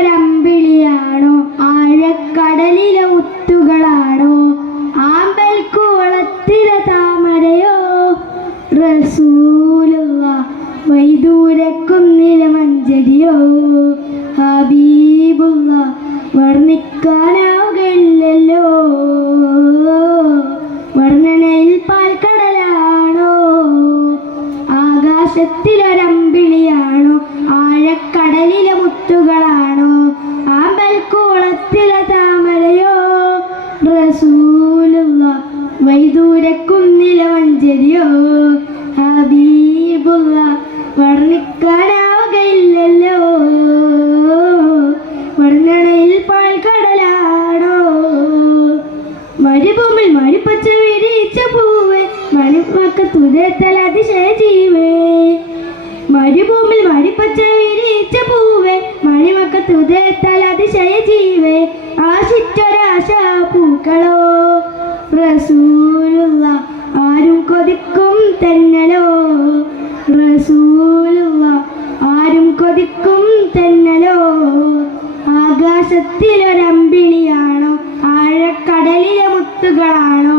ആകാശത്തിലൊരമ്പിളിയാണോ ആഴക്കടലിലെ മുത്തുകളാണോ ആമ്പൽ കുളത്തിലെ താമരയോ റസൂലുള്ള വൈദൂരക്കുന്നിലെ മഞ്ചരിയോ ഹബീബുള്ള വർണ്ണിക്കാനാവുകയില്ലല്ലോ വർണ്ണനയിൽ പാൽക്കടലാണോ ആകാശത്തിലൊരമ്പിളിയാണോ ആഴക്കടലിലെ മുത്തുകളാണോ ആമ്പൽ കുളത്തിലെ താമരയോ റസൂലുള്ള വൈദൂരക്കുന്നിലെ മഞ്ചരിയോ ഹബീബുള്ള വർണ്ണിക്കാനാവുകയില്ലല്ലോ വർണ്ണനയിൽ പാൽക്കടലാണോ മരുഭൂമിൽ മരുപ്പച്ച വിരിച്ച പൂവേ മണിമക്കത്തുതേത്തൽ അതിശയ ജീവേ മരുഭൂമിൽ മരുപ്പച്ച വിരിച്ച പൂവേ മണിമക്കത്തുതേത്തൽ അതിശയ ജീവേ ആശിച്ചൊരാശാ പൂക്കളോ റസൂലുള്ള ആരും കൊതിക്കും തെന്നലോ റസൂലുള്ള ആരും കൊതിക്കും തെന്നലോ ആകാശത്തിലൊരമ്പിളിയാണോ ആഴക്കടലിലെ മുത്തുകളാണോ